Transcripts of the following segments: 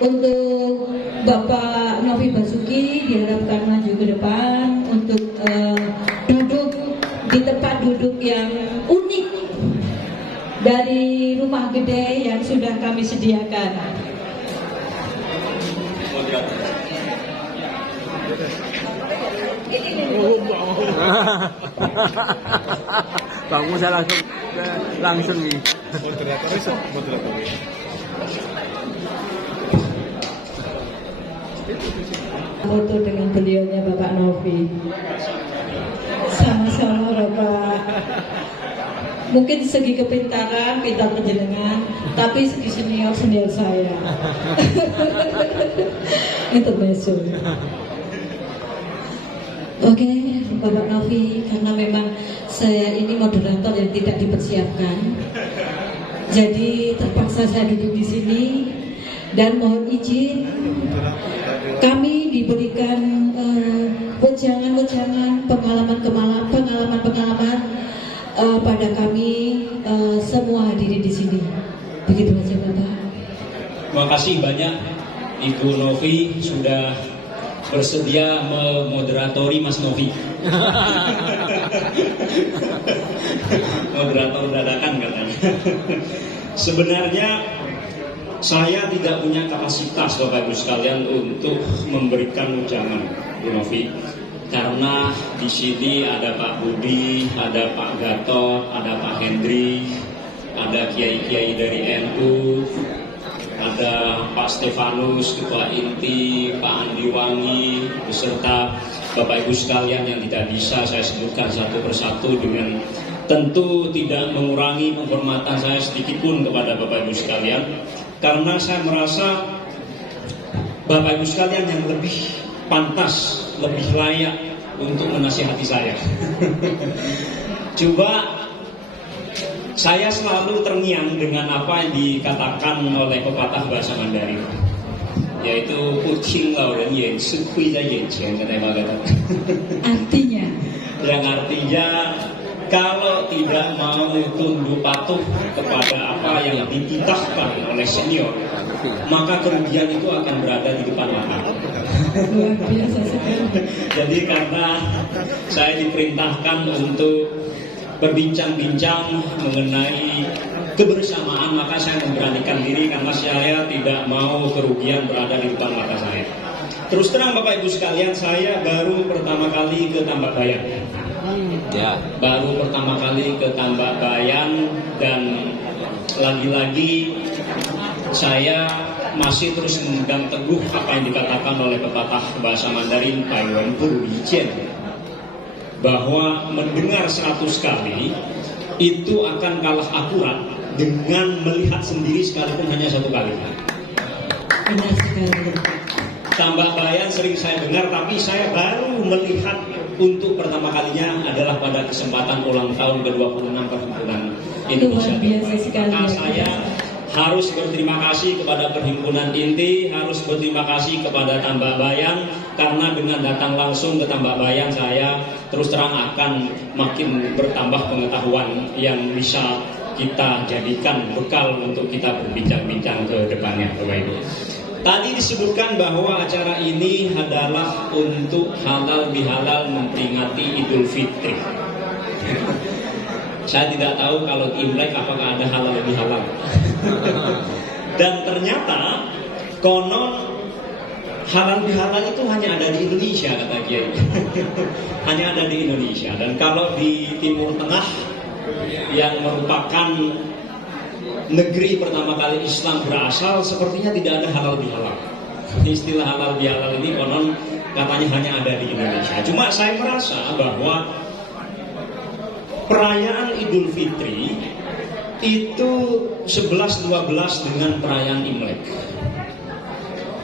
Untuk Bapak Novi Basuki diharapkan maju ke depan untuk duduk di tempat duduk yang unik dari rumah gede yang sudah kami sediakan. Bang Musa langsung nih. Moderator. Foto dengan beliaunya Bapak Novi. Sama-sama Bapak. Mungkin segi kepintaran, pintar penjenengan, tapi segi senior saya. Intermezzo. Oke, Bapak Novi, karena memang saya ini moderator yang tidak dipersiapkan, jadi terpaksa saya duduk di sini dan mohon izin kami diberikan wejangan-wejangan, pengalaman pada kami semua hadirin di sini. Begitu saja Bapak. Terima kasih banyak Ibu Novi sudah bersedia memoderatori Mas Novi. Moderator dadakan katanya. Sebenarnya saya tidak punya kapasitas Bapak Ibu sekalian untuk memberikan ujangan Bu Novi, karena di sini ada Pak Budi, ada Pak Gatot, ada Pak Hendri, ada kiai-kiai dari NU, ada Pak Stefanus, Ketua Inti, Pak Andi Wangi, beserta Bapak Ibu sekalian yang tidak bisa saya sebutkan satu persatu, dengan tentu tidak mengurangi penghormatan saya sedikit pun kepada Bapak Ibu sekalian, karena saya merasa Bapak Ibu sekalian yang lebih pantas, lebih layak untuk menasihati saya. Coba, saya selalu terngiang dengan apa yang dikatakan oleh pepatah bahasa Mandarin, yaitu "Puting lao ren yan, sukui zai yan qian", kata. Artinya, yang artinya kalau tidak mau tunduk patuh kepada apa yang dititahkan oleh senior, maka kerugian itu akan berada di depan mata. luar biasa sekali. Jadi karena saya diperintahkan untuk berbincang-bincang mengenai kebersamaan, maka saya memberanikan diri karena saya tidak mau kerugian berada di depan mata saya. Terus terang Bapak Ibu sekalian, saya baru pertama kali ke Tambak Bayan. Baru pertama kali ke Tambak Bayan, dan lagi-lagi saya masih terus memegang teguh apa yang dikatakan oleh pepatah bahasa Mandarin Pai Wen Pu Yi Jian, bahwa mendengar 100 kali itu akan kalah akurat dengan melihat sendiri sekalipun hanya 1 kali. Benar sekali. Tambak Bayan sering saya dengar, tapi saya baru melihat untuk pertama kalinya adalah pada kesempatan ulang tahun ke-26 Perhimpunan Indonesia. Luar biasa sekali. Maka saya harus berterima kasih kepada Perhimpunan Inti, harus berterima kasih kepada Tambak Bayan, karena dengan datang langsung ke Tambak Bayan, saya terus terang akan makin bertambah pengetahuan yang bisa kita jadikan bekal untuk kita berbincang-bincang ke depannya, Bapak Ibu. Tadi disebutkan bahwa acara ini adalah untuk halal bihalal memperingati Idul Fitri. Saya tidak tahu kalau Imlek apakah ada halal bihalal. Dan ternyata konon halal bihalal itu hanya ada di Indonesia, kata Kiai. Hanya ada di Indonesia. Dan kalau di Timur Tengah yang merupakan negeri pertama kali Islam berasal, sepertinya tidak ada halal bihalal. Istilah halal bihalal ini konon katanya hanya ada di Indonesia. Cuma saya merasa bahwa perayaan Idul Fitri itu 11-12 dengan perayaan Imlek.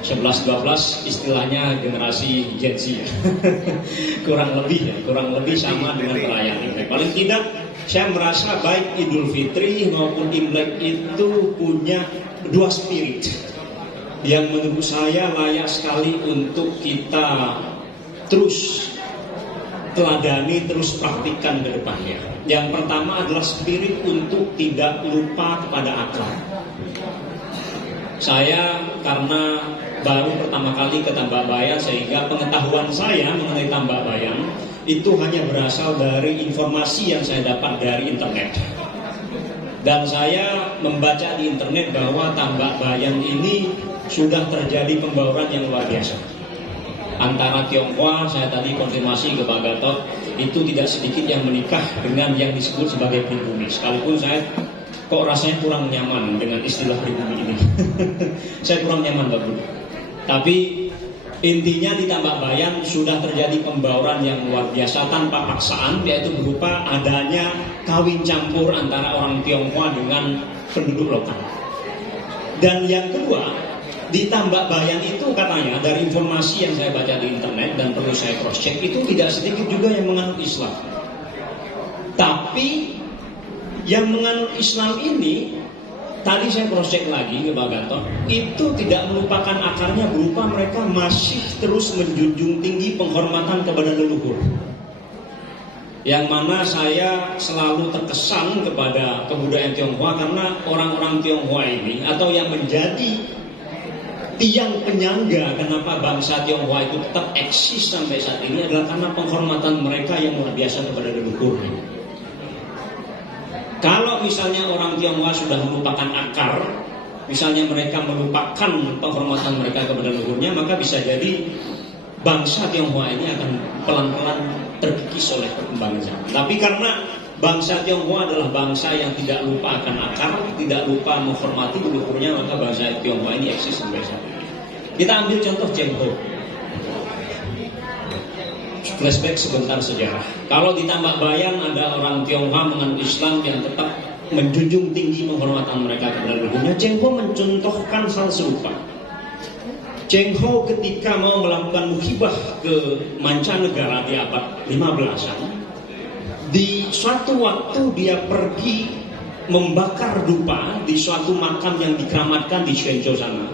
11-12 istilahnya generasi Gen Z. kurang lebih sama dengan perayaan Imlek. Paling tidak saya merasa baik Idul Fitri maupun Imlek itu punya dua spirit yang menurut saya layak sekali untuk kita terus teladani, terus praktikkan ke depannya. Yang pertama adalah spirit untuk tidak lupa kepada akhlak. Saya karena baru pertama kali ke Tambak Bayan, sehingga pengetahuan saya mengenai Tambak Bayan itu hanya berasal dari informasi yang saya dapat dari internet. Dan saya membaca di internet bahwa Tambak Bayan ini sudah terjadi pembauran yang luar biasa antara Tionghoa. Saya tadi konfirmasi ke Pak Gatot, itu tidak sedikit yang menikah dengan yang disebut sebagai pribumi. Sekalipun saya kok rasanya kurang nyaman dengan istilah pribumi ini. Saya kurang nyaman, Pak Budi. Tapi intinya di Tambak Bayan sudah terjadi pembauran yang luar biasa tanpa paksaan, yaitu berupa adanya kawin campur antara orang Tionghoa dengan penduduk lokal. Dan yang kedua, di Tambak Bayan itu katanya dari informasi yang saya baca di internet dan perlu saya cross check, itu tidak sedikit juga yang menganut Islam. Tapi yang menganut Islam ini, tadi saya cross check lagi ke Pak Gatot, itu tidak melupakan akarnya, berupa mereka masih terus menjunjung tinggi penghormatan kepada leluhur. Yang mana saya selalu terkesan kepada kebudayaan Tionghoa, karena orang-orang Tionghoa ini, atau yang menjadi tiang penyangga kenapa bangsa Tionghoa itu tetap eksis sampai saat ini, adalah karena penghormatan mereka yang luar biasa kepada leluhur. Kalau misalnya orang Tionghoa sudah melupakan akar, misalnya mereka melupakan penghormatan mereka kepada leluhurnya, maka bisa jadi bangsa Tionghoa ini akan pelan-pelan terkikis oleh perkembangan zaman. Tapi karena bangsa Tionghoa adalah bangsa yang tidak lupa akan akar, tidak lupa menghormati leluhurnya, maka bangsa Tionghoa ini eksis sampai saat ini. Kita ambil contoh Cheng Ho. Flashback sebentar sejarah. Kalau di Tambak Bayan ada orang Tionghoa menganut Islam yang tetap menjunjung tinggi penghormatan mereka kepada leluhurnya, Cheng Ho mencontohkan hal serupa. Cheng Ho ketika mau melakukan muhibah ke mancanegara di abad 15-an, di suatu waktu dia pergi membakar dupa di suatu makam yang dikeramatkan di Shenzhou sana.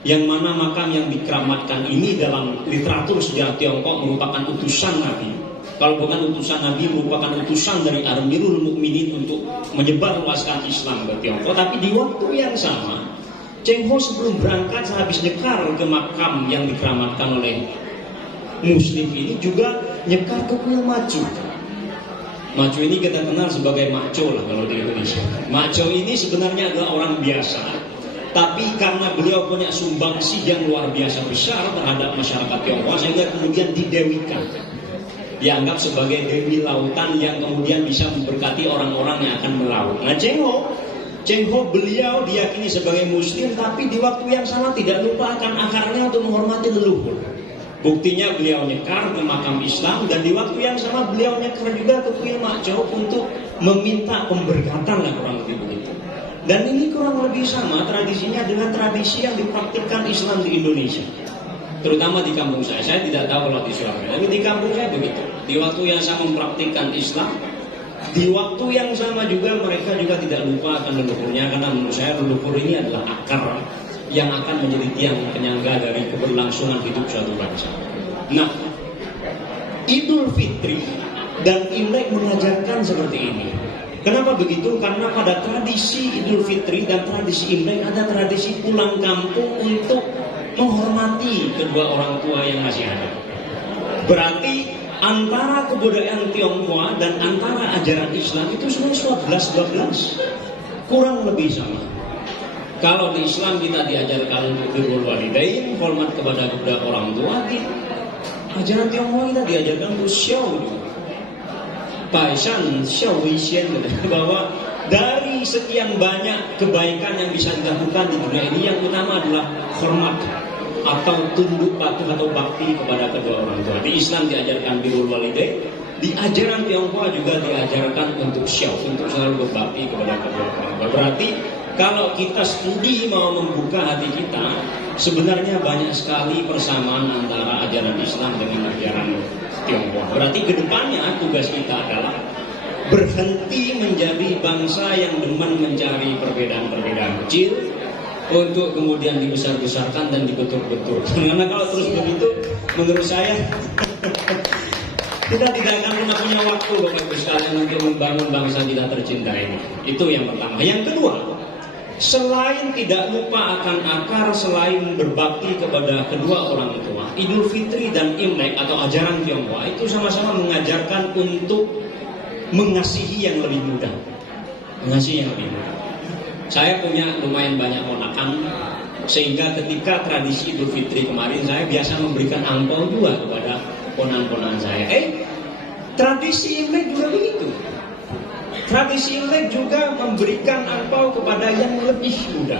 Yang mana makam yang dikeramatkan ini dalam literatur sejarah Tiongkok merupakan utusan Nabi. Kalau bukan utusan Nabi, merupakan utusan dari Amirul Mukminin untuk menyebarluaskan Islam ke Tiongkok. Tapi di waktu yang sama, Cheng Ho sebelum berangkat sehabis nyekar ke makam yang dikeramatkan oleh Muslim ini, juga nyekar ke kuil Macu. Macu ini kita kenal sebagai Makco lah kalau di Indonesia. Makco ini sebenarnya adalah orang biasa, tapi karena beliau punya sumbangsi yang luar biasa besar terhadap masyarakat Tionghoa, sehingga kemudian didewikan. Dianggap sebagai dewi lautan yang kemudian bisa memberkati orang-orang yang akan melaut. Nah, Cheng Ho beliau diyakini sebagai Muslim, tapi di waktu yang sama tidak lupa akan akarnya untuk menghormati leluhur. Buktinya beliau nyekar ke makam Islam, dan di waktu yang sama beliau nyekar juga ke kuil Makco untuk meminta pemberkatan lah, kurang lebih begitu. Dan ini kurang lebih sama tradisinya dengan tradisi yang dipraktikkan Islam di Indonesia, terutama di kampung saya. Saya tidak tahu kalau di Surabaya, tapi di kampung saya begitu. Di waktu yang sama mempraktikkan Islam, di waktu yang sama juga mereka juga tidak lupa akan leluhurnya, karena menurut saya leluhur ini adalah akar yang akan menjadi tiang penyangga dari keberlangsungan hidup suatu bangsa. Nah, Idul Fitri dan Imlek mengajarkan seperti ini. Kenapa begitu? Karena pada tradisi Idul Fitri dan tradisi Imlek ada tradisi pulang kampung untuk menghormati kedua orang tua yang masih ada. Berarti antara kebudayaan Tionghoa dan antara ajaran Islam itu sebenarnya 11-12, kurang lebih sama. Kalau di Islam kita diajarkan untuk birrul walidain, hormat kepada kedua orang tua, di ajaran Tionghoa kita diajarkan untuk xiao, Baishan xiao wisien, bahwa dari sekian banyak kebaikan yang bisa dilakukan di dunia ini, yang utama adalah hormat atau tunduk patuh atau bakti kepada kedua orang tua. Di Islam diajarkan birrul walidain, di ajaran Tionghoa juga diajarkan untuk xiao, untuk selalu berbakti kepada kedua orang tua. Berarti kalau kita studi mau membuka hati kita, sebenarnya banyak sekali persamaan antara ajaran Islam dengan ajaran Tionghoa. Berarti kedepannya tugas kita adalah berhenti menjadi bangsa yang demen mencari perbedaan-perbedaan kecil untuk kemudian dibesar-besarkan dan dibetul-betul. Karena kalau terus begitu, menurut saya kita tidak akan pernah punya waktu Bapak Ibu sekalian untuk membangun bangsa kita tercinta ini. Itu yang pertama. Yang kedua, selain tidak lupa akan akar, selain berbakti kepada kedua orang tua, Idul Fitri dan Imlek atau ajaran Tionghoa itu sama-sama mengajarkan untuk mengasihi yang lebih muda. Mengasihi yang lebih muda. Saya punya lumayan banyak ponakan, sehingga ketika tradisi Idul Fitri kemarin saya biasa memberikan angpau juga kepada ponakan-ponakan saya. Tradisi Imlek juga begitu. Tradisi Imlek juga memberikan angpau kepada yang lebih muda,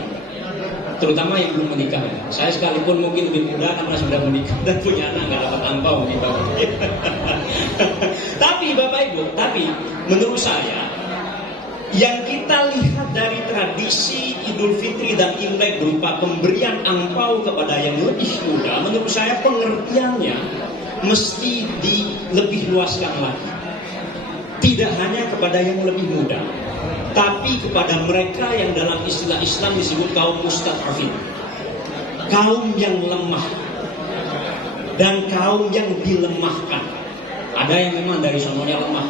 terutama yang belum menikah. Saya sekalipun mungkin lebih muda karena sudah menikah dan punya anak, nggak dapat angpau nih Bapak. Tapi Bapak Ibu, menurut saya yang kita lihat dari tradisi Idul Fitri dan Imlek berupa pemberian angpau kepada yang lebih muda, menurut saya pengertiannya mesti dilebih luaskan lagi. Tidak hanya kepada yang lebih muda, tapi kepada mereka yang dalam istilah Islam disebut kaum mustad'afin, kaum yang lemah dan kaum yang dilemahkan. Ada yang memang dari sononya lemah,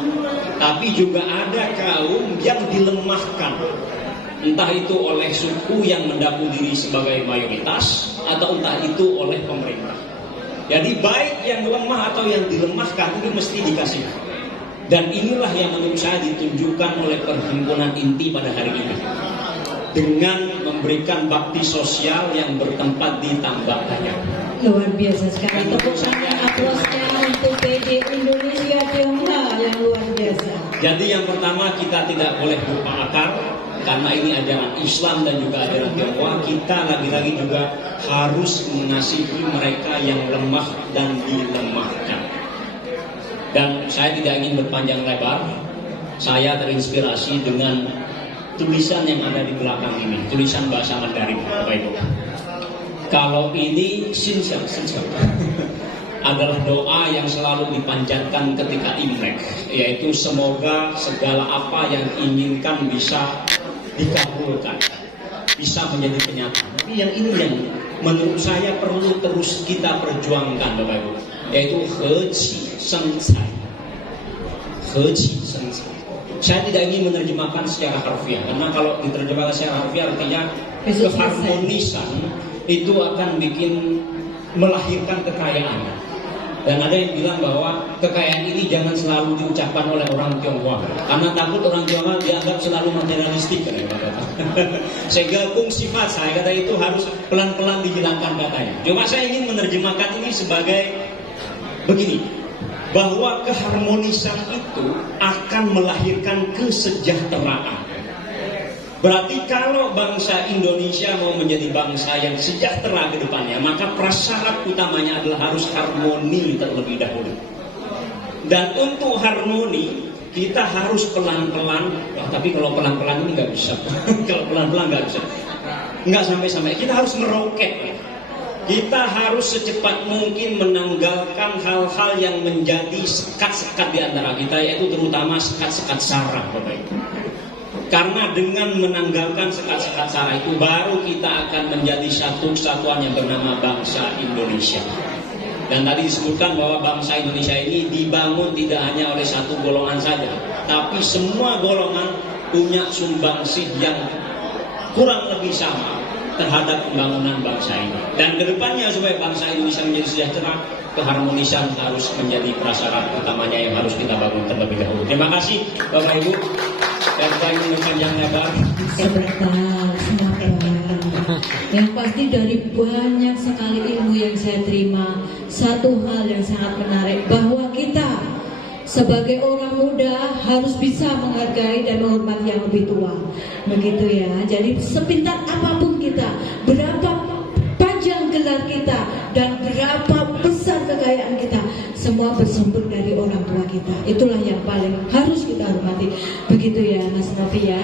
tapi juga ada kaum yang dilemahkan, entah itu oleh suku yang mengaku diri sebagai mayoritas atau entah itu oleh pemerintah. Jadi baik yang lemah atau yang dilemahkan itu mesti dikasih. Dan inilah yang menurut saya ditunjukkan oleh Perhimpunan Inti pada hari ini, dengan memberikan bakti sosial yang bertempat di Tambakanya. Luar biasa sekali. Tepuk tangan aplausnya untuk PD Indonesia Tionghoa yang luar biasa. Jadi yang pertama, kita tidak boleh lupa akar, karena ini ajaran Islam dan juga ajaran Tionghoa. Kita lagi-lagi juga harus mengasihi mereka yang lemah dan dilemahkan. Dan saya tidak ingin berpanjang lebar. Saya terinspirasi dengan tulisan yang ada di belakang ini, tulisan bahasa Mandarin, Bapak Ibu. Kalau ini Xinxiang adalah doa yang selalu dipanjatkan ketika Imlek, yaitu semoga segala apa yang diinginkan bisa dikabulkan, bisa menjadi kenyataan. Tapi yang ini yang menurut saya perlu terus kita perjuangkan, Bapak Ibu, yaitu Heqi Sencai. Heqi Sencai. Saya tidak ingin menerjemahkan secara harfiah, karena kalau diterjemahkan secara harfiah artinya keharmonisan itu akan bikin melahirkan kekayaan. Dan ada yang bilang bahwa kekayaan ini jangan selalu diucapkan oleh orang Tionghoa, karena takut orang Tionghoa dianggap selalu materialistik, sehingga sifat saya kata itu harus pelan-pelan dihilangkan katanya. Cuma saya ingin menerjemahkan ini sebagai begini, bahwa keharmonisan itu akan melahirkan kesejahteraan. Berarti kalau bangsa Indonesia mau menjadi bangsa yang sejahtera ke depannya, maka prasyarat utamanya adalah harus harmoni terlebih dahulu. Dan untuk harmoni, kita harus pelan-pelan. Tapi kalau pelan-pelan ini nggak bisa. Kalau pelan-pelan nggak bisa. Nggak sampai-sampai. Kita harus meroket. Kita harus secepat mungkin menanggalkan hal-hal yang menjadi sekat-sekat di antara kita, yaitu terutama sekat-sekat sara, Bapak Ibu. Karena dengan menanggalkan sekat-sekat sara itu, baru kita akan menjadi satu kesatuan yang bernama bangsa Indonesia. Dan tadi disebutkan bahwa bangsa Indonesia ini dibangun tidak hanya oleh satu golongan saja, tapi semua golongan punya sumbangsih yang kurang lebih sama terhadap pembangunan bangsa ini. Dan kedepannya supaya bangsa Indonesia menjadi sejahtera, keharmonisan harus menjadi prasyarat utamanya yang harus kita bangun terlebih dahulu. Terima kasih Bapak Ibu. Dan saya ingin panjang lebar. Sebentar. Yang pasti dari banyak sekali ilmu yang saya terima, satu hal yang sangat menarik, bahwa kita sebagai orang muda harus bisa menghargai dan menghormati yang lebih tua. Begitu ya. Jadi sepintar apapun kita, berapa panjang gelar kita, dan berapa besar kekayaan kita, semua bersumber dari orang tua kita. Itulah yang paling harus kita hormati. Begitu ya Mas Novi ya.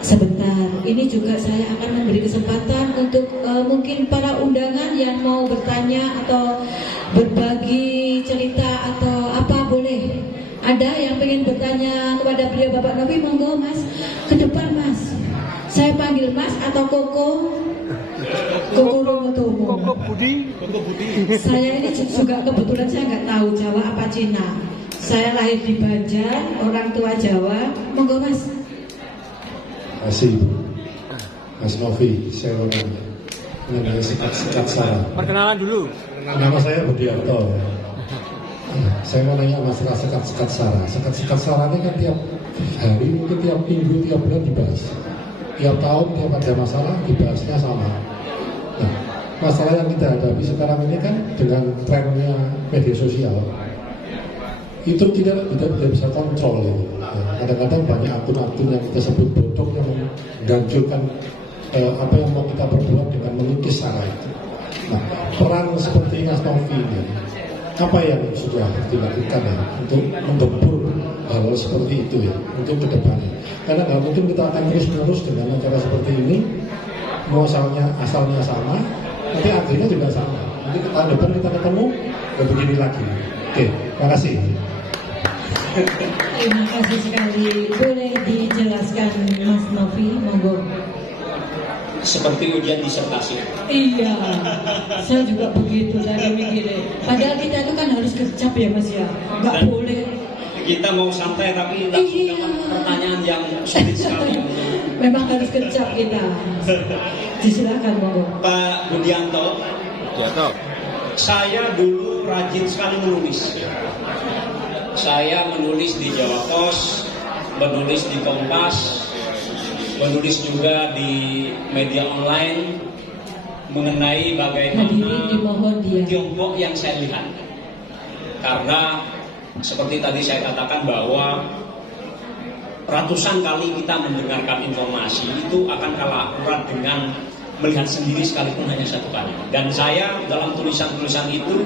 Sebentar, ini juga saya akan memberi kesempatan untuk mungkin para undangan yang mau bertanya atau berbagi cerita atau apa, boleh. Ada yang pengen bertanya kepada beliau Bapak Novi, monggo Mas, ke depan Mas. Saya panggil Mas atau Koko? Koko Romotomo. Koko Budi. Saya ini juga kebetulan saya nggak tahu Jawa apa Cina. Saya lahir di Banjar, orang tua Jawa. Monggo Mas. Terima kasih Ibu. Mas Novi, saya orang mengenai sekat sara. Perkenalan dulu. Nama saya Budiarto. Saya mau nanya masalah sekat sara. Sekat sara ini kan tiap hari, mungkin tiap minggu, tiap bulan dibahas. Tiap tahun, tiap ada masalah dibahasnya sama. Nah, masalah yang kita hadapi sekarang ini kan dengan trennya media sosial, itu tidak bisa kontrol. Kadang-kadang banyak akun-akun yang kita sebut bodong yang mengganjurkan apa yang mau kita perbuat dengan mengikis sara itu. Nah, peran seperti Mas Novi ini, apa yang sudah dilakukan ya untuk membebur hal seperti itu ya untuk kedepannya? Karena nggak mungkin kita akan terus-menerus dengan cara seperti ini, mau asalnya sama, nanti akhirnya juga sama. Nanti tahun depan kita ketemu, ya begini lagi. Oke, terima kasih. Terima kasih sekali. Boleh dijelaskan Mas Novi, monggo. Seperti ujian disertasi. Iya, saya juga begitu dari mikirnya. Padahal kita itu kan harus gercep ya Mas ya, nggak boleh. Kita mau santai tapi langsung Iya. dapat pertanyaan yang sulit sekali. Memang harus gercep kita. Disilakan monggo. Pak Budianto, Jatuh. saya dulu rajin sekali menulis. Saya menulis di Jawa Pos, menulis di Kompas, menulis juga di media online mengenai bagaimana Hadirin dimohon diam. Tiongkok yang saya lihat. Karena seperti tadi saya katakan bahwa ratusan kali kita mendengarkan informasi itu akan kalah akurat dengan melihat sendiri sekalipun hanya satu kali. Dan saya dalam tulisan-tulisan itu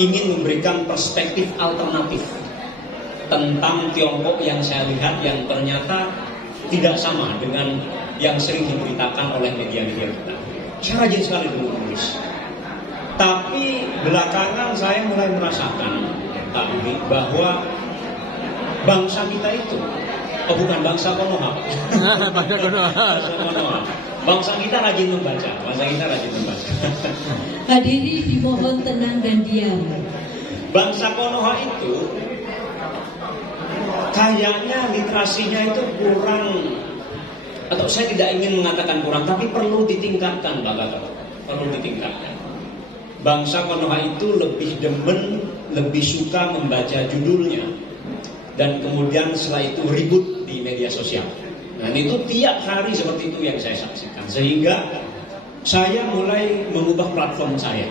ingin memberikan perspektif alternatif tentang Tiongkok yang saya lihat yang ternyata tidak sama dengan yang sering diberitakan oleh media-media kita. Saya rajin sekali dulu menulis. Tapi belakangan saya mulai merasakan bahwa bangsa kita itu, bukan bangsa Konoha. Bangsa kita rajin membaca. Hadirin dimohon tenang dan diam. Bangsa Konoha itu kayaknya literasinya itu kurang, atau saya tidak ingin mengatakan kurang, tapi perlu ditingkatkan, Pak Gatot. Perlu ditingkatkan. Bangsa Konoha itu lebih demen, lebih suka membaca judulnya, dan kemudian setelah itu ribut di media sosial. Dan itu tiap hari seperti itu yang saya saksikan. Sehingga saya mulai mengubah platform saya.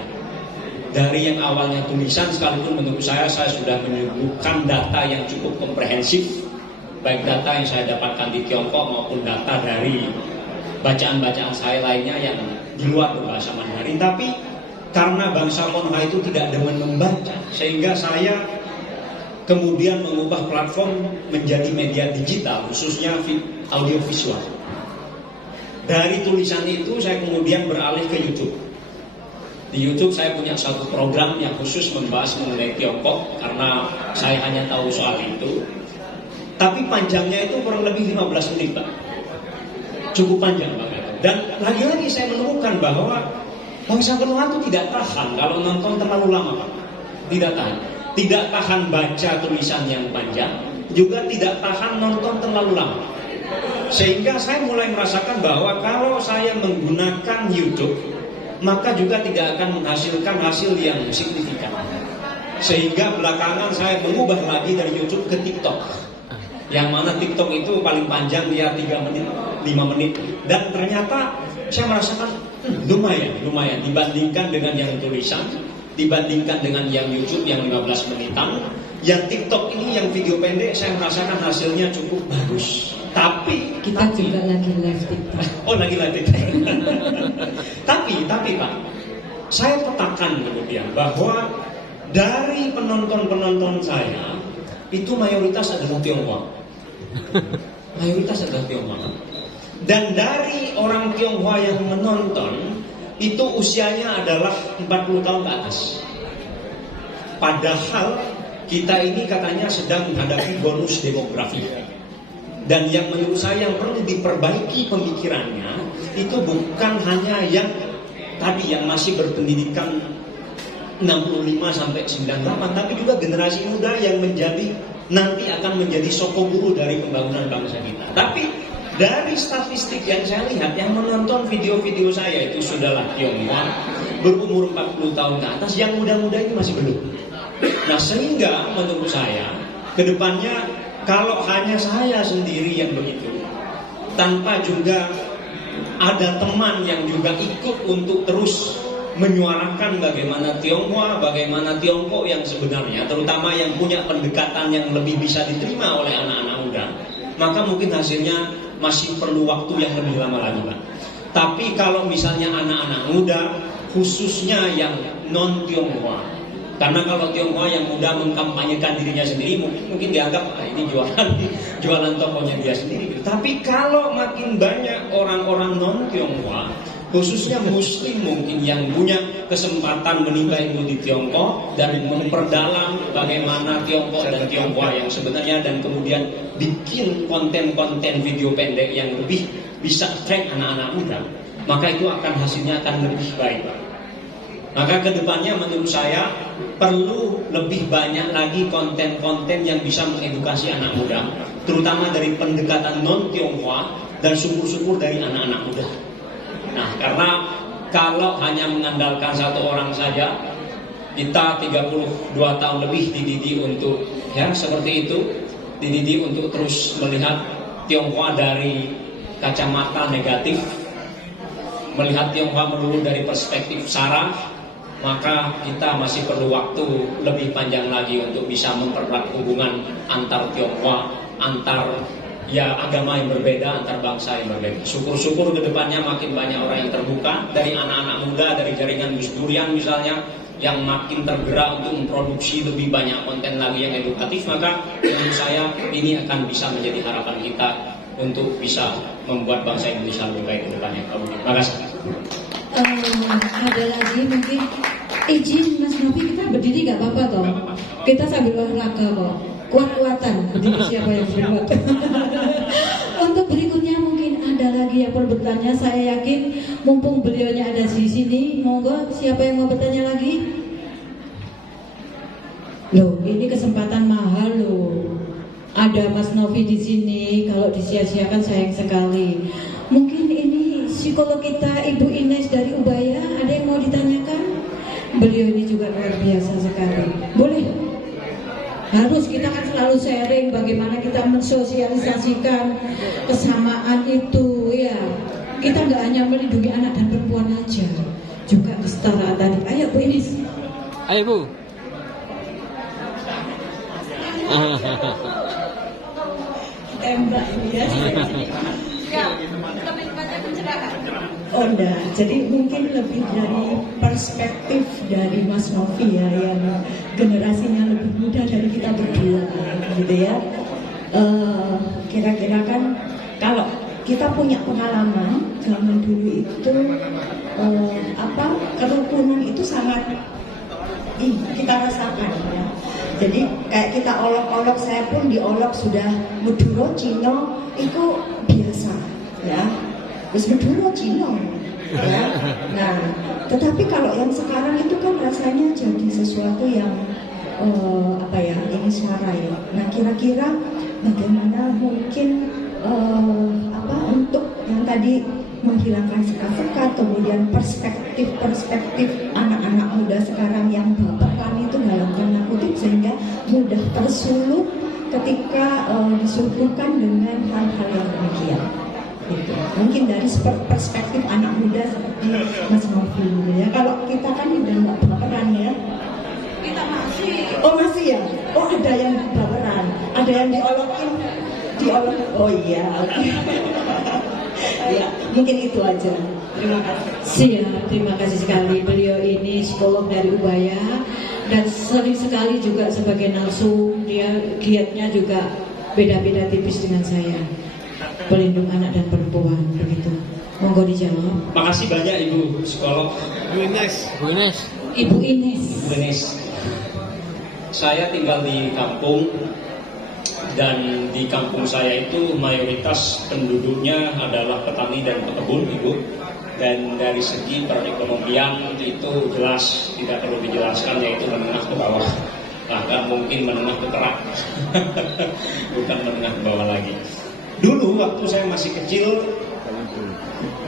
Dari yang awalnya tulisan, sekalipun menurut saya sudah menyuguhkan data yang cukup komprehensif, baik data yang saya dapatkan di Tiongkok maupun data dari bacaan-bacaan saya lainnya yang di luar berbahasa Mandarin. Tapi karena bangsa Konoha itu tidak demen membaca, sehingga saya kemudian mengubah platform menjadi media digital, khususnya audiovisual. Dari tulisan itu saya kemudian beralih ke YouTube. Di YouTube saya punya satu program yang khusus membahas mengenai Tiongkok, karena saya hanya tahu soal itu. Tapi panjangnya itu kurang lebih 15 menit, Pak. Cukup panjang, Pak. Dan lagi-lagi saya menemukan bahwa bangsa Konoha itu tidak tahan kalau nonton terlalu lama, Pak. Tidak tahan. Tidak tahan baca tulisan yang panjang, juga tidak tahan nonton terlalu lama. Sehingga saya mulai merasakan bahwa kalau saya menggunakan YouTube, maka juga tidak akan menghasilkan hasil yang signifikan. Sehingga belakangan saya mengubah lagi dari YouTube ke TikTok. Yang mana TikTok itu paling panjang dia 3 menit, 5 menit. Dan ternyata saya merasakan lumayan dibandingkan dengan yang tulisan, dibandingkan dengan yang YouTube yang 15 menitan. Yang TikTok ini yang video pendek saya merasakan hasilnya cukup bagus. Tapi Kita juga lagi live TikTok. Oh, lagi TikTok. tapi Pak, saya petakan kemudian bahwa dari penonton saya itu mayoritas adalah Tionghoa. Dan dari orang Tionghoa yang menonton itu usianya adalah 40 tahun ke atas. Padahal kita ini katanya sedang menghadapi bonus demografi. Dan yang menurut saya yang perlu diperbaiki pemikirannya itu bukan hanya yang tadi yang masih berpendidikan 65 sampai 98, tapi juga generasi muda yang nanti akan menjadi sokoguru dari pembangunan bangsa kita. Tapi Dari statistik yang saya lihat, yang menonton video-video saya itu sudahlah Tionghoa berumur 40 tahun ke atas, yang muda-muda ini masih belum. Nah, sehingga menurut saya kedepannya kalau hanya saya sendiri yang begitu, tanpa juga ada teman yang juga ikut untuk terus menyuarakan bagaimana Tionghoa, bagaimana Tiongkok yang sebenarnya, terutama yang punya pendekatan yang lebih bisa diterima oleh anak-anak muda, maka mungkin hasilnya masih perlu waktu yang lebih lama lagi, Pak. Tapi kalau misalnya anak-anak muda, khususnya yang non-Tionghoa, karena kalau Tionghoa yang muda mengkampanyekan dirinya sendiri, mungkin dianggap ini jualan tokonya dia sendiri. Tapi kalau makin banyak orang-orang non-Tionghoa, khususnya Muslim mungkin yang punya kesempatan menimba ilmu di Tiongkok dan memperdalam bagaimana Tiongkok dan Tionghoa yang sebenarnya, dan kemudian bikin konten-konten video pendek yang lebih bisa attract anak-anak muda, maka itu akan hasilnya akan lebih baik, Pak. Maka kedepannya menurut saya perlu lebih banyak lagi konten-konten yang bisa mengedukasi anak muda, terutama dari pendekatan non-Tionghoa dan syukur-syukur dari anak-anak muda. Nah, karena kalau hanya mengandalkan satu orang saja, kita 32 tahun lebih dididik untuk ya seperti itu, dididik untuk terus melihat Tionghoa dari kacamata negatif, melihat Tionghoa melulu dari perspektif sara, maka kita masih perlu waktu lebih panjang lagi untuk bisa mempererat hubungan antar Tionghoa, antar ya agama yang berbeda, antar bangsa yang berbeda. Syukur-syukur kedepannya makin banyak orang yang terbuka, dari anak-anak muda, dari jaringan Gus Durian misalnya, yang makin tergerak untuk memproduksi lebih banyak konten lagi yang edukatif, maka menurut saya ini akan bisa menjadi harapan kita untuk bisa membuat bangsa Indonesia lebih baik ke depannya. Terima kasih. Ada lagi mungkin izin Mas Novi, kita berdiri nggak apa-apa toh? Kita sambil olahraga kok, kuat-kuatan berdiri siapa yang berbuat. Untuk berikutnya mungkin ada lagi yang perlu bertanya. Saya yakin mumpung beliaunya ada di sini, monggo siapa yang mau bertanya lagi? Loh, ini kesempatan mahal loh. Ada Mas Novi di sini, kalau disia-siakan sayang sekali. Mungkin ini psikolog kita Ibu Ines dari Ubaya, ada yang mau ditanyakan? Beliau ini juga luar biasa sekali. Boleh? Harus, kita kan selalu sharing bagaimana kita mensosialisasikan kesamaan itu ya. Kita nggak hanya melindungi anak dan perempuan aja, juga kesetaraan tadi. Ayo Bu Ines. Ayo Bu. Tembak ini ya. Oh enggak, jadi mungkin lebih dari perspektif dari Mas Novi ya, yang generasinya lebih muda dari kita berdua gitu ya. Kira-kira kan kalau kita punya pengalaman zaman dulu itu kerukunan itu sangat kita rasakan ya. Jadi kayak kita olok-olok, saya pun diolok sudah Meduro Cino itu biasa ya. Terus Meduro Cino ya. Nah, tetapi kalau yang sekarang itu kan rasanya jadi sesuatu yang ini suara ya. Nah, kira-kira bagaimana mungkin untuk yang tadi menghilangkan sekat-sekat, kemudian perspektif anak-anak muda sekarang yang baperan itu dalam tanda kutip, sehingga mudah tersulut ketika disuguhkan dengan hal-hal yang demikian. Gitu. Mungkin dari perspektif anak muda seperti Mas Novi ya. Kalau kita kan udah nggak baperan ya. Kita masih. Oh masih ya. Oh ada yang baperan, ada yang diolok. Oh iya. Okay. Ya, mungkin itu aja. Terima kasih. Siap, terima kasih sekali. Beliau ini psikolog dari Ubaya dan sering sekali juga sebagai narsum. Dia giatnya juga beda-beda tipis dengan saya. Pelindung anak dan perempuan begitu. Monggo dijawab. Makasih banyak Ibu psikolog. Bu Ines. Bu Ines. Ibu Ines. Bu Ines. Saya tinggal di kampung. Dan di kampung saya itu mayoritas penduduknya adalah petani dan pekebun, Ibu. Dan dari segi perekonomian itu jelas tidak perlu dijelaskan, yaitu menengah ke bawah. Bahkan mungkin menengah ke kerak, bukan menengah ke bawah lagi. Dulu waktu saya masih kecil,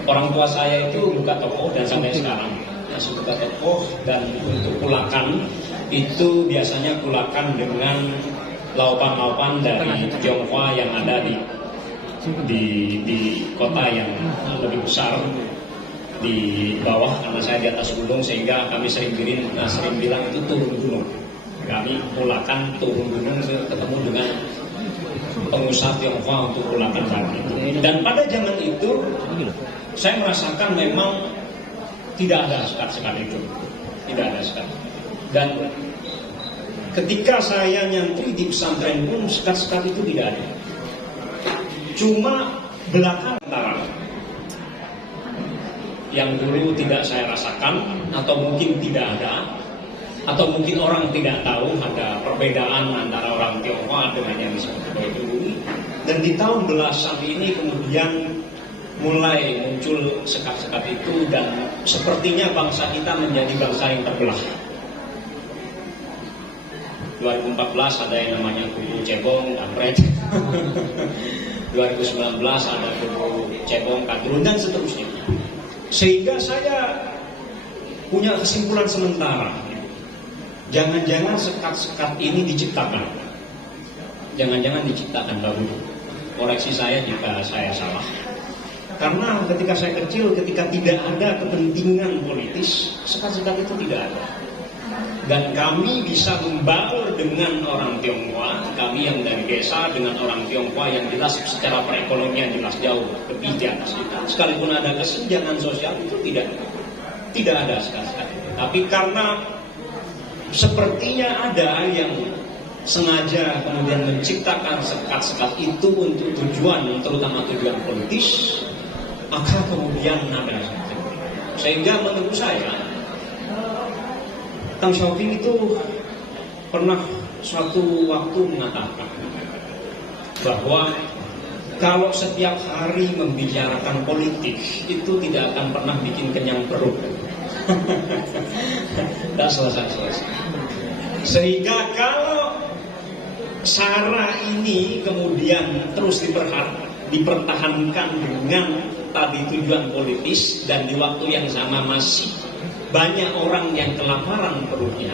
orang tua saya itu buka toko dan sampai sekarang masih buka toko, dan untuk kulakan itu biasanya kulakan dengan laupan-laupan dari Tionghoa yang ada di kota yang lebih besar di bawah, karena saya di atas gunung sehingga kami sering bilang itu turun gunung. Kami kulakan turun gunung ketemu dengan pengusaha Tionghoa untuk kulakan tadi. Dan pada zaman itu saya merasakan memang tidak ada sekat-sekat itu, tidak ada sekat. Dan ketika saya nyantri di pesantren pun sekat-sekat itu tidak ada. Cuma belakang antara yang dulu tidak saya rasakan, atau mungkin tidak ada, atau mungkin orang tidak tahu ada perbedaan antara orang Tionghoa dengan yang seperti itu. Dan di tahun belasan ini kemudian mulai muncul sekat-sekat itu, dan sepertinya bangsa kita menjadi bangsa yang terbelah. 2014 ada yang namanya kubu cebong, kampret. 2019 ada kubu cebong, kadrun, dan seterusnya. Sehingga saya punya kesimpulan sementara, jangan-jangan sekat-sekat ini diciptakan. Jangan-jangan diciptakan baru. Koreksi saya jika saya salah. Karena ketika saya kecil, ketika tidak ada kepentingan politis, sekat-sekat itu tidak ada. Dan kami bisa membaur dengan orang Tionghoa, kami yang dari desa dengan orang Tionghoa yang jelas secara perekonomian jelas jauh lebih di atas kita. Sekalipun ada kesenjangan sosial itu tidak ada sekat-sekat. Tapi karena sepertinya ada yang sengaja kemudian menciptakan sekat-sekat itu untuk tujuan, terutama tujuan politis, maka kemudian ada. Sehingga menurut saya Kang Syafii itu pernah suatu waktu mengatakan bahwa kalau setiap hari membicarakan politik itu tidak akan pernah bikin kenyang perut. Tidak selesai-selesai. Sehingga kalau SARA ini kemudian terus dipertahankan dengan tadi tujuan politis, dan di waktu yang sama masih banyak orang yang kelaparan perutnya,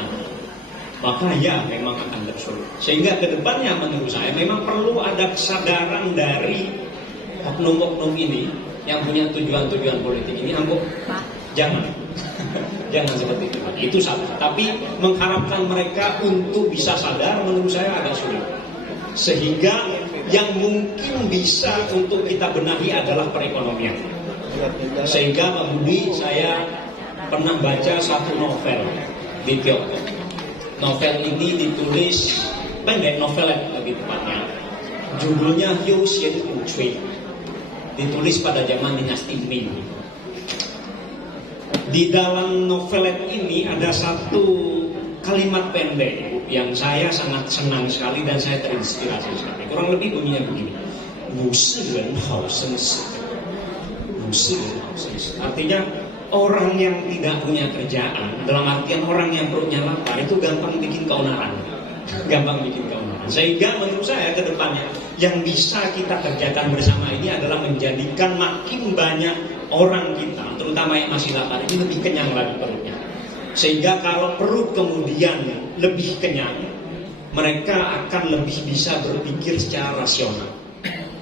maka ya memang akan tersulut. Sehingga kedepannya menurut saya memang perlu ada kesadaran dari oknum-oknum ini yang punya tujuan-tujuan politik ini. Jangan jangan seperti itu. Itu satu. Tapi mengharapkan mereka untuk bisa sadar menurut saya agak sulit. Sehingga yang mungkin bisa untuk kita benahi adalah perekonomian. Sehingga Pak Budi, saya pernah baca satu novel di Tiongkok. Novel ini ditulis pendek, novelet lebih tepatnya. Judulnya Hiu Xian Wu Cui. Ditulis pada zaman dinasti Ming. Di dalam novelet ini ada satu kalimat pendek yang saya sangat senang sekali dan saya terinspirasi sekali. Kurang lebih bunyinya begini: Wu shi ren hao sheng shi. Wu shi ren hao sheng shi. Artinya orang yang tidak punya kerjaan, dalam artian orang yang perutnya lapar, itu gampang bikin keonaran. Gampang bikin keonaran. Sehingga menurut saya ke depannya yang bisa kita kerjakan bersama ini adalah menjadikan makin banyak orang kita, terutama yang masih lapar, ini lebih kenyang lagi perutnya. Sehingga kalau perut kemudian lebih kenyang, mereka akan lebih bisa berpikir secara rasional.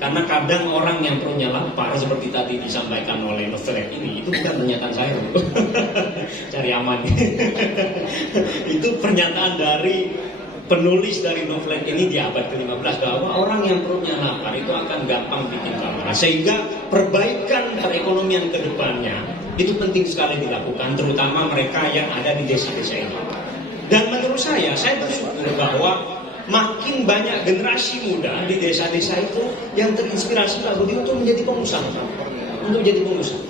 Karena kadang orang yang perutnya lapar, seperti tadi disampaikan oleh novelet ini, itu bukan pernyataan saya. Cari aman. Itu pernyataan dari penulis dari novelet ini di abad ke-15, bahwa orang yang perutnya lapar itu akan gampang bikin keonaran. Sehingga perbaikan perekonomian ke depannya itu penting sekali dilakukan, terutama mereka yang ada di desa-desa ini. Dan menurut saya bersyukur bahwa makin banyak generasi muda di desa-desa itu yang terinspirasi Pak Budi untuk menjadi pengusaha. Untuk jadi pengusaha.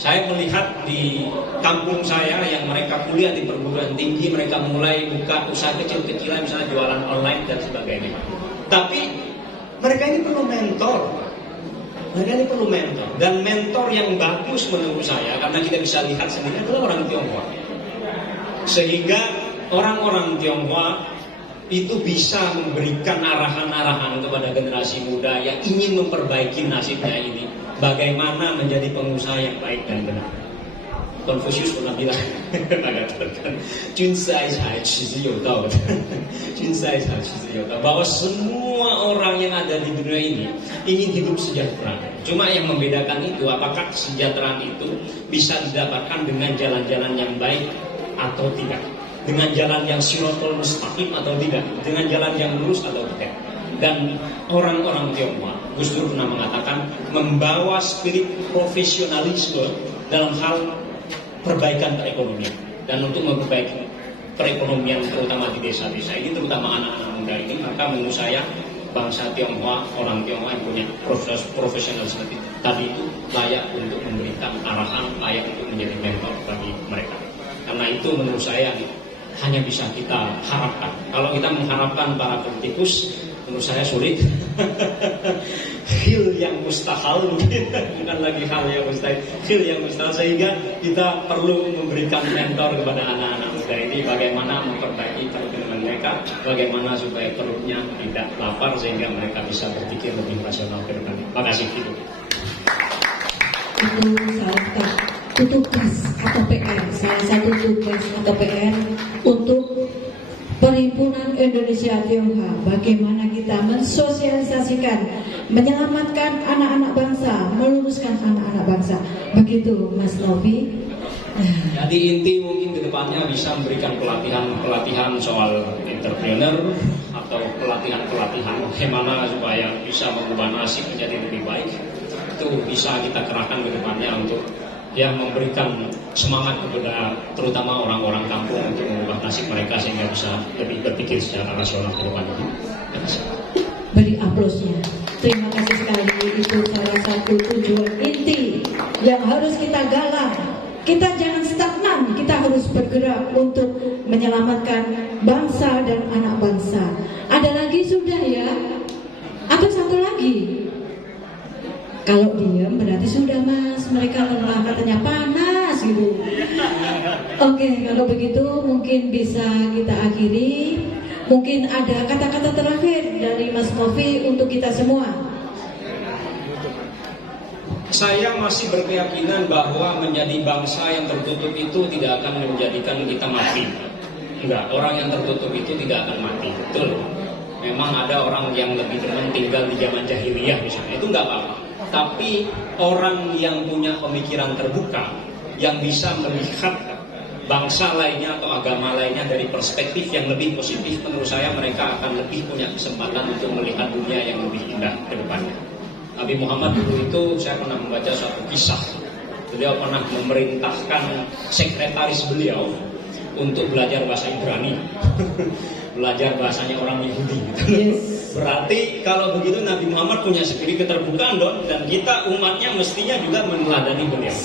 Saya melihat di kampung saya yang mereka kuliah di perguruan tinggi, mereka mulai buka usaha kecil-kecilan, misalnya jualan online dan sebagainya. Tapi mereka ini perlu mentor. Mereka ini perlu mentor. Dan mentor yang bagus menurut saya, karena kita bisa lihat sendiri, adalah orang Tionghoa. Sehingga orang-orang Tionghoa itu bisa memberikan arahan-arahan kepada generasi muda yang ingin memperbaiki nasibnya ini, bagaimana menjadi pengusaha yang baik dan benar. Konfusius pernah bilang, mengatakan, bahwa semua orang yang ada di dunia ini ingin hidup sejahtera. Cuma yang membedakan itu, apakah kesejahteraan itu bisa didapatkan dengan jalan-jalan yang baik atau tidak, dengan jalan yang siratal mustaqim atau tidak, dengan jalan yang lurus atau tidak. Dan orang-orang Tionghoa, Gus Dur pernah mengatakan, membawa spirit profesionalisme dalam hal perbaikan perekonomian. Dan untuk memperbaiki perekonomian terutama di desa-desa ini, terutama anak-anak muda ini, maka menurut saya bangsa Tionghoa, orang Tionghoa yang punya profesionalisme tadi itu layak untuk memberikan arahan, layak untuk menjadi mentor bagi mereka. Karena itu menurut saya hanya bisa kita harapkan. Kalau kita mengharapkan para politikus, menurut saya sulit. Hil yang mustahil mungkin, bukan lagi hal yang mustahil, hil yang mustahil. Sehingga kita perlu memberikan mentor kepada anak-anak muda ini, bagaimana memperbaiki perekonomian mereka, bagaimana supaya perutnya tidak lapar sehingga mereka bisa berpikir lebih rasional ke depan. Terima kasih. Itu tugas atau PR, salah satu tugas atau PR untuk Perhimpunan Indonesia Tionghoa, bagaimana kita mensosialisasikan, menyelamatkan anak-anak bangsa, meluruskan anak-anak bangsa. Begitu Mas Novi. Jadi inti mungkin kedepannya bisa memberikan pelatihan soal entrepreneur atau pelatihan bagaimana supaya bisa mengubah nasib menjadi lebih baik. Itu bisa kita kerahkan kedepannya untuk yang memberikan semangat kepada terutama orang-orang kampung untuk mengubah nasib mereka sehingga bisa lebih berpikir secara rasional ke depan. Beri aplausnya. Terima kasih sekali. Itu salah satu tujuan inti yang harus kita galang. Kita jangan stagnan, kita harus bergerak untuk menyelamatkan bangsa dan anak bangsa. Ada lagi sudah ya? Atau satu lagi? Kalau diam berarti sudah Mas, mereka lelah, katanya panas gitu. Oke, kalau begitu mungkin bisa kita akhiri. Mungkin ada kata-kata terakhir dari Mas Novi untuk kita semua. Saya masih berkeyakinan bahwa menjadi bangsa yang tertutup itu tidak akan menjadikan kita mati. Enggak, orang yang tertutup itu tidak akan mati. Betul. Memang ada orang yang lebih demen tinggal di zaman jahiliyah misalnya, itu enggak apa-apa. Tapi orang yang punya pemikiran terbuka, yang bisa melihat bangsa lainnya atau agama lainnya dari perspektif yang lebih positif, menurut saya mereka akan lebih punya kesempatan untuk melihat dunia yang lebih indah ke depannya. Nabi Muhammad dulu itu saya pernah membaca suatu kisah. Beliau pernah memerintahkan sekretaris beliau untuk belajar bahasa Ibrani. Belajar bahasanya orang Yahudi gitu. Yes. Berarti kalau begitu Nabi Muhammad punya spirit keterbukaan dong, dan kita umatnya mestinya juga meneladani beliau.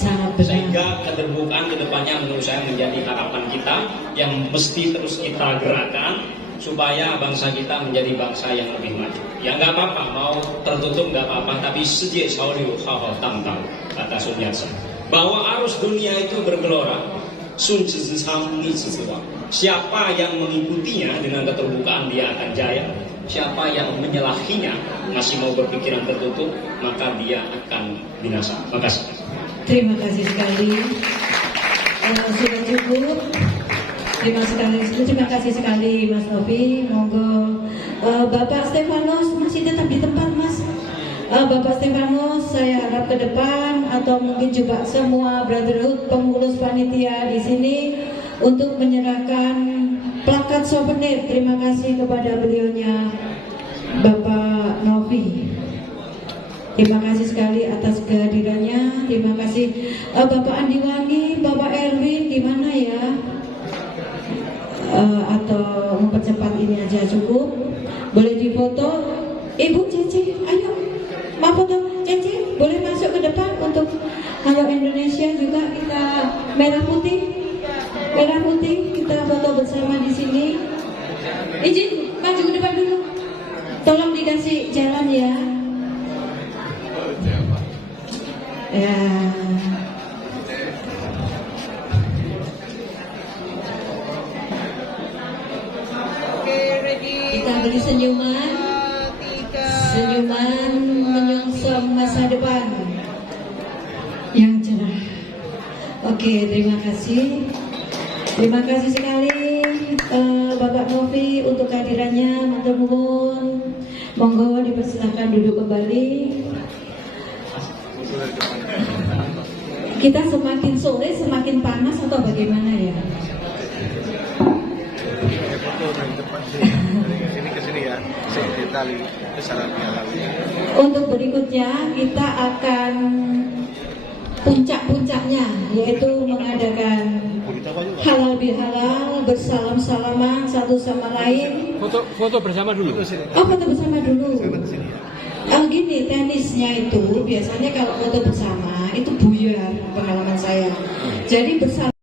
Sehingga keterbukaan kedepannya menurut saya menjadi harapan kita yang mesti terus kita gerakkan supaya bangsa kita menjadi bangsa yang lebih maju. Ya nggak apa-apa, mau tertutup nggak apa-apa, tapi sejak sauriu hao tang-tang, kata Sun Yat-sen, bahwa arus dunia itu bergelora. Sun siapa yang mengikutinya dengan keterbukaan dia akan jaya. Siapa yang menyalahinya masih mau berpikiran tertutup, maka dia akan binasa. Terima kasih. Terima kasih sekali. Sudah cukup. Terima kasih sekali Mas Novi. Monggo Bapak Stefanus masih tetap di tempat Mas. Bapak Stefanus, saya harap ke depan atau mungkin juga semua brotherhood pengurus panitia di sini untuk menyerahkan plakat souvenir. Terima kasih kepada beliaunya Bapak Novi. Terima kasih sekali atas kehadirannya. Terima kasih Bapak Andi Wangi, Bapak Erwin, di mana ya? Atau mempercepat ini aja cukup. Boleh difoto. Ibu Cece, ayo. Mau foto Cece? Boleh masuk ke depan untuk Halo Indonesia juga kita merah putih. Merah putih kita foto bersama di sini. Izin maju ke depan dulu. Tolong dikasih jalan ya. Ya. Oke, ready. beri senyuman, senyuman menyongsong masa depan yang cerah. Oke, terima kasih. Terima kasih sekali Bapak Novi untuk kehadirannya. Matur nuwun. Monggo dipersilahkan duduk kembali. Kita semakin sore semakin panas atau bagaimana ya? Foto dari depan sini, dari sini ke sini ya, di tali kesalahannya lalu. Untuk berikutnya kita akan puncak-puncaknya, yaitu mengadakan halal bihalal, bersalam-salaman satu sama lain. Foto bersama dulu. Oh, foto bersama dulu. Gini, tenisnya itu biasanya kalau foto bersama itu buyar, pengalaman saya. Jadi bersama